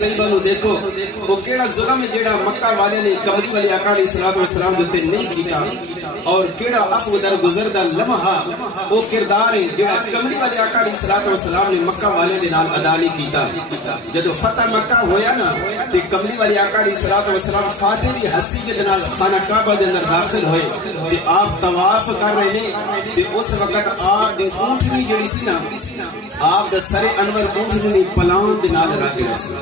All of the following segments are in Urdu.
دیکھو وہ کیڑا ظلم ہے جیڑا مکہ والے نے کمری والے آقا علیہ الصلوۃ والسلام جو تے نہیں کیتا، اور کیڑا عفو در گزر دا لمحہ وہ کردار ہے جیڑا کمری والے آقا علیہ الصلوۃ والسلام نے مکہ والے دے نال ادا نہیں کیتا۔ جدو فتح مکہ ہویا نا تے کمری والے آقا علیہ الصلوۃ والسلام فاتح دی حیثیت نال خانہ کعبہ دے اندر داخل ہوئے تے آپ طواف کر رہے نے تے اس وقت آپ دی اونٹنی جڑی سی نا آپ دا سر انور اونٹنی پلان دے نال رکھ رہے سی۔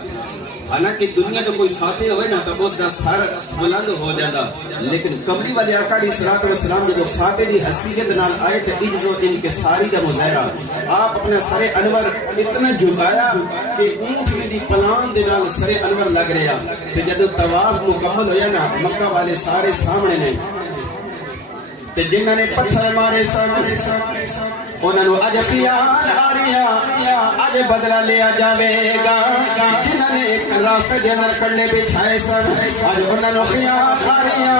حالانکہ دنیا تو کوئی فاتح ہوئے نا تو اس دا سر بلند ہو جاتا، لیکن کمری والے آقا علیہ الصلوۃ والسلام جب فاتح دی حیثیت نال آئے تے عجز و انکساری دا مظاہرہ آپ اپنا سر انور اتنا جھکایا کہ اونٹنی دی پلان دے نال سر انور لگ رہا تے جب طواف مکمل ہویا نا مکہ والے سارے سامنے نے تے جنہاں نے پتھر مارے سامنے انہوں نے اج خیال آ رہا اج بدلہ لیا جاوے گا، جنہوں نے راستے دے اندر کڑے بچھائے سن اج انہوں نے خیال آ رہا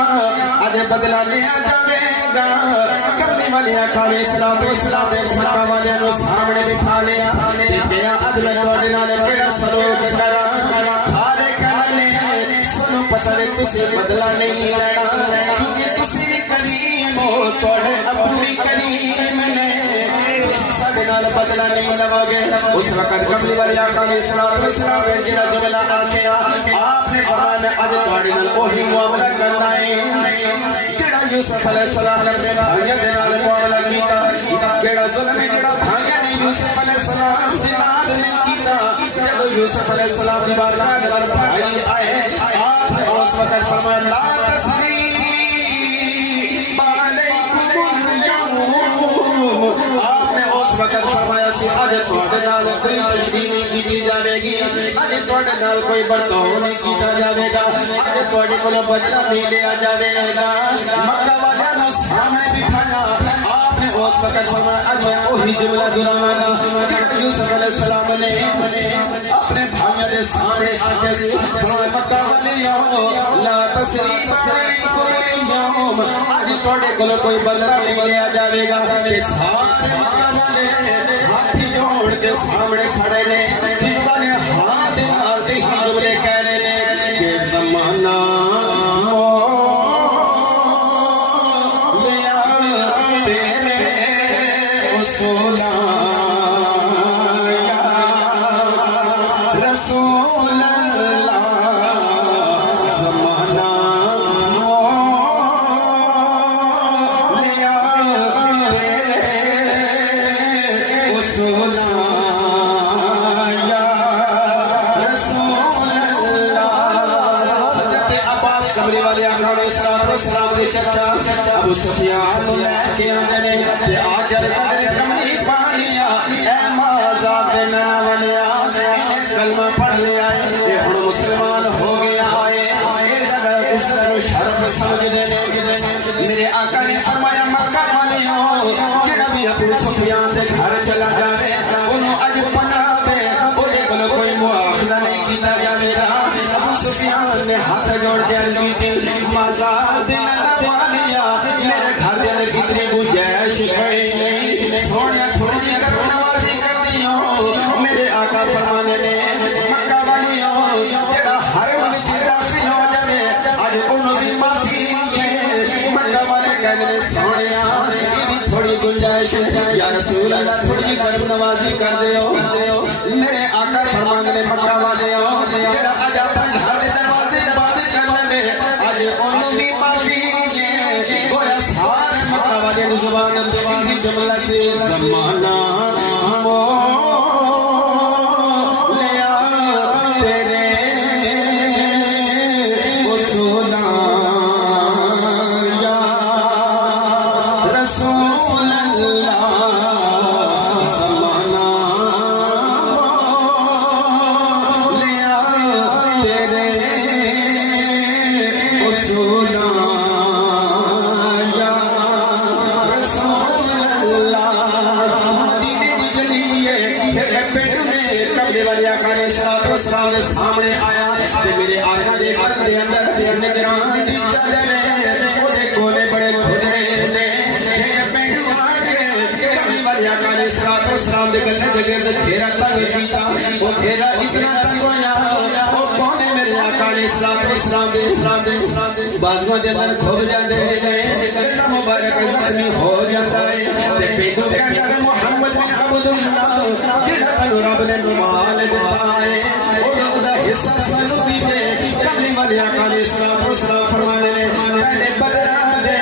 اج بدلہ لیا جاوے گا۔ کملی والے آقا علیہ الصلوۃ والسلام نے مکہ والے نو سامنے بٹھا لیا تے کہیا اج میں تواڈے نال کیڑا سلوک کراں، سارے کہنے سنو پتہ ہے تسی بدلہ نہیں لینا کیونکہ تسی بھی کریم ہو، تواڈے ابو بھی کریم نے، نال بدلہ نہیں لوا گے۔ اس وقت کملی والے آقا علیہ الصلوۃ والسلام نے جڑا جملہ آکھیا آپ نے فرمایا میں اج تواڈے نال وہی معاملہ کرنا ہے جڑا یوسف علیہ السلام نے اپنے بھائیاں دے نال معاملہ کیتا، جڑا ظلم ہے جڑا بھائیاں نے یوسف علیہ السلام دے نال نہیں کیتا۔ جدوں یوسف علیہ السلام دی بارگاہ دے اندر بھائی آئے آپ نے اس وقت فرمایا لا تسریب علیکم اليوم، آپ نے اس وقت فرمایا سی اج تواڈے نال کوئی تشریح نہیں کی جاوے گی، اج تواڈے نال کوئی برتاؤ نہیں کیتا جاوے گا، اج تواڈے کولوں بدلہ نہیں لیا جاوے گا۔ مکہ والے نو سامنے بٹھایا آپ نے اس وقت فرمایا اج میں وہی جملہ دہراواں گا یوسف علیہ السلام نے اپنے بھائیوں دے سامنے آکھیا سی، فرمایا مکہ والیو لا تسریب علیکم اليوم، اج تواڈے کولوں کوئی بدلہ نہیں لیا جاوے گا۔ کہ سارے مکہ والے ہاتھ جوڑ کے سامنے کھڑے نے، اس نے ہاتھ نال تے جملے کہہ رہے نے کہ زمانہ لیا تیرے اصولاں یا رسول اللہ، زمانہ لیا تیرے اصولاں کمری والے آقا علیہ الصلوۃ والسلام دے چچا ابو سفیان نو لے کے آندے نے تے آج دے کمری پانیا اے مازاد نا ونیا کلمہ پڑھ لیا تے ہن مسلمان ہو گیا ہے، عزت و شرف سمجھ دے نے۔ میرے آقا نے فرمایا مکہ والیو جڑا بھی ابو سفیان دے گھر چلا جاوے اونوں اج پناہ دے اودے کول کوئی مواخذہ نہیں کیتا جاوے گا۔ ابو سفیان نے ہاتھ جوڑ کے عرض کی مازاد نوالیا میرے گھر دے اندر کتنی گنجائش کوئی نہیں، سونیا تھوڑی جی کر نوازی کر دیو۔ میرے آقا فرمانے نے مکہ والیو جڑا حرم وچ داخل ہو جاوے اج اونوں بھی معافی ہے۔ مکہ والے کہندے نے سونیا یہ بھی تھوڑی گنجائش ہے یا رسول اللہ تھوڑی جی کر نوازی کر دیو۔ میرے آقا فرمانے نے مکہ والیو جڑا اج اپنے گھر دے دروازے بند کر لے اج اونوں بھی معافی ہے۔ گویا سارے مکہ والے دی زبان تے وہی جملہ سے زمانہ لیا تیرے اصولاں یا رسول اللہ، زمانہ لیا تیرے اصولاں یا رسول اللہ۔ کملی والے آقا علیہ الصلوۃ والسلام دے سامنے آیا تے میرے آقا دے گھر دے اندر نگران دی چل رہے اودے کولے بڑے کھدرے نے پنڈ آ کے کملی والے آقا علیہ الصلوۃ والسلام دے گلے دے گرد گھیرا تنگ کیتا، وہ گھیرا اتنا تنگ ہویا علیہ السلام دے بازواں دے اندر کھو جاندے نے گلا مبارک زخمی ہو جاندا ہے تے پینڈو کہندا ہے محمد بن عبداللہ جڑا تینوں رب نے مال دتا ہے او دا حصہ سانو بھی دے کملی والے آقا علیہ السلام فرمانے نے پہلے بدلا دے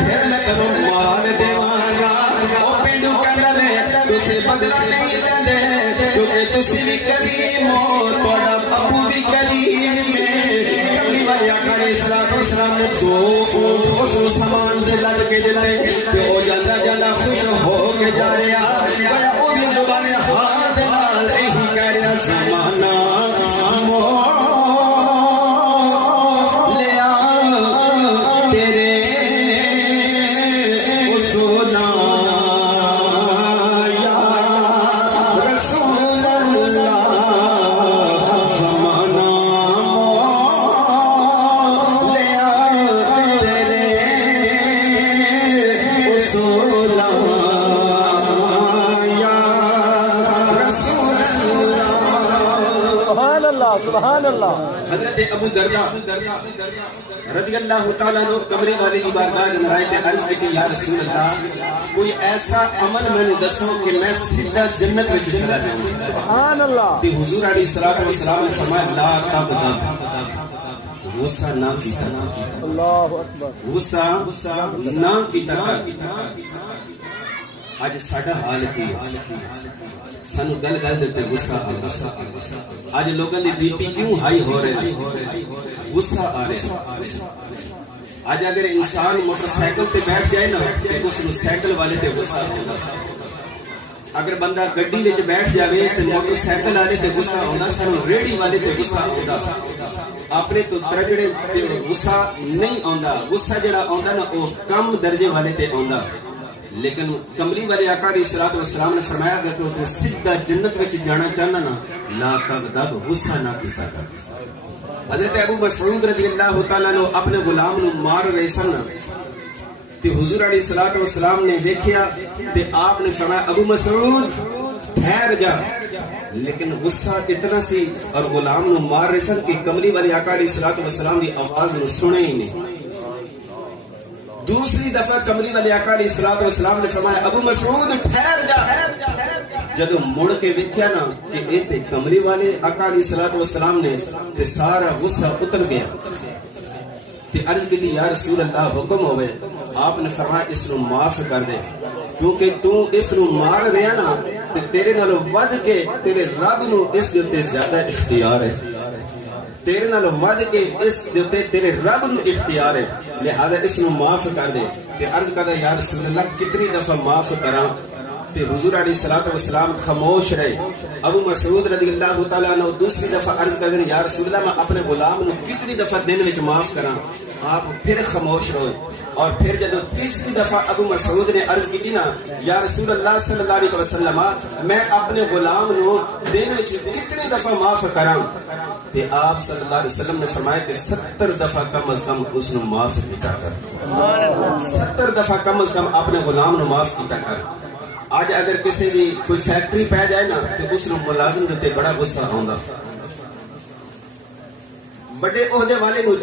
پھر میں تینوں مال دیواں گا او پینڈو کہندا ہے تسی بدلا نہیں لیندے کیونکہ تسی بھی کریم ہو تہاڈا ابو بھی کریم ہے کملی والے آقا علیہ السلام نے دو اس سامان سے لد کے دلائے کہ وہ جاندہ جاندہ خوش ہو کے جا رہا بڑا وہ بھی زبان ہاتھ نال ایہی کہہ رہا زمانہ موڑ لیا تیرے اصولا یا رسول اللہ زمانہ موڑ لیا تیرے اصولا یا رسول اللہ سبحان اللہ حضرت ابو دردہ رضی اللہ تعالیٰ عنہ کمرے والے کی بارگاہ میں آئے تھے عرض کی یا رسول اللہ کوئی ایسا عمل میں نے دسو کہ میں سیدھا جنت میں چلا جاؤں سبحان اللہ کہ حضور علیہ السلام نے فرمایا لا تبغض غصہ نہ کیتا اللہ اکبر غصہ نہ کیتا آج ساڈا حال کی سانو گل گل دیتے غصہ آج لوگوں دی بی پی کیوں ہائی ہو رہے غصہ آ رہے آج اگر انسان موٹر سائیکل تے بیٹھ جائے نا تو اس نو سائیکل والے تے غصہ آتا اگر بندہ گڈی وچ بیٹھ جاوے تے موٹر سائیکل والے تے غصہ آندا سانو ریڑھی والے تے غصہ آندا اپنے تو ترجڑے تے غصہ نہیں آندا غصہ جڑا آندا نا او کم درجے والے تے آندا لیکن کملی والے آقا علیہ السلام نے فرمایا کہ تو سیدھا جنت وچ جانا چاہنا نا لا تغضب غصہ نہ کیتا کر حضرت ابو مسعود رضی اللہ تعالیٰ عنہ اپنے غلام نو مار رہے سن تے حضور علیہ السلام نے دیکھیا تے آپ نے فرمایا ابو مسعود ٹھہر جا لیکن غصہ اتنا سی اور غلام نو مار رہے سن کہ کملی والے آقا علیہ السلام دی آواز نو سنے ہی نہیں دوسری دفعہ کملی والے آقا علیہ السلام نے فرمایا ابو مسعود ٹھہر جا جدو مڑ کے ویکھیا نا کہ اے تے کملی والے آقا علیہ السلام نے تے سارا غصہ اتر گیا تے عرض کی یا رسول اللہ حکم ہوئے آپ نے فرمایا اس نو معاف کر دے کیونکہ تو اس نو مار رہا نا تے تیرے نالوں ود کے تیرے رب نو اس دے تے زیادہ اختیار ہے تیرے نال ود کے اس دے تیرے رب نو اختیار ہے لہذا اس نو معاف کر دے تے عرض کردا یا رسول اللہ کتنی دفعہ معاف کراں تے حضور علیہ السلام خاموش رہے ابو مسعود رضی اللہ تعالیٰ عنہ دوسری دفعہ عرض کر دیں یا رسول اللہ میں اپنے غلام نو کتنی دفعہ دن وچ معاف کراں آپ پھر خاموش رہے اور پھر جب تیسری دفعہ ابو مسعود نے عرض کی نا یا رسول اللہ صلی اللہ علیہ وسلم میں اپنے غلام نو دن وچ کتنی دفعہ معاف کراں تے آپ صلی اللہ علیہ وسلم نے فرمایا کہ 70 دفعہ کم از کم اس نو معاف کیتا کر 70 دفعہ کم از کم اپنے غلام نو معاف کیتا کر آج اگر کسی بھی کوئی فیکٹری پہ جائے نا تو اس نو ملازم دے بڑا غصہ آندا بڑے عہدے والے نو